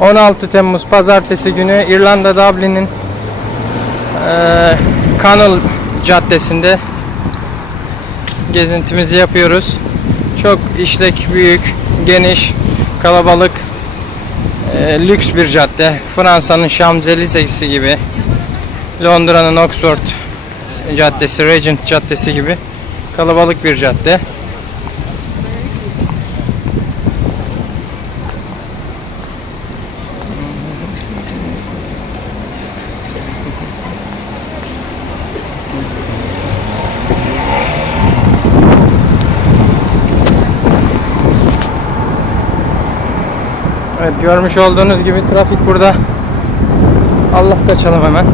16 Temmuz Pazartesi günü İrlanda Dublin'in eee Canal Caddesi'nde gezintimizi yapıyoruz. Çok işlek, büyük, geniş, kalabalık, eee, lüks bir cadde. Fransa'nın Şamzelize'si gibi, Londra'nın Oxford Caddesi, Regent Caddesi gibi kalabalık bir cadde. Evet görmüş olduğunuz gibi trafik burada. Allah kaçalım hemen.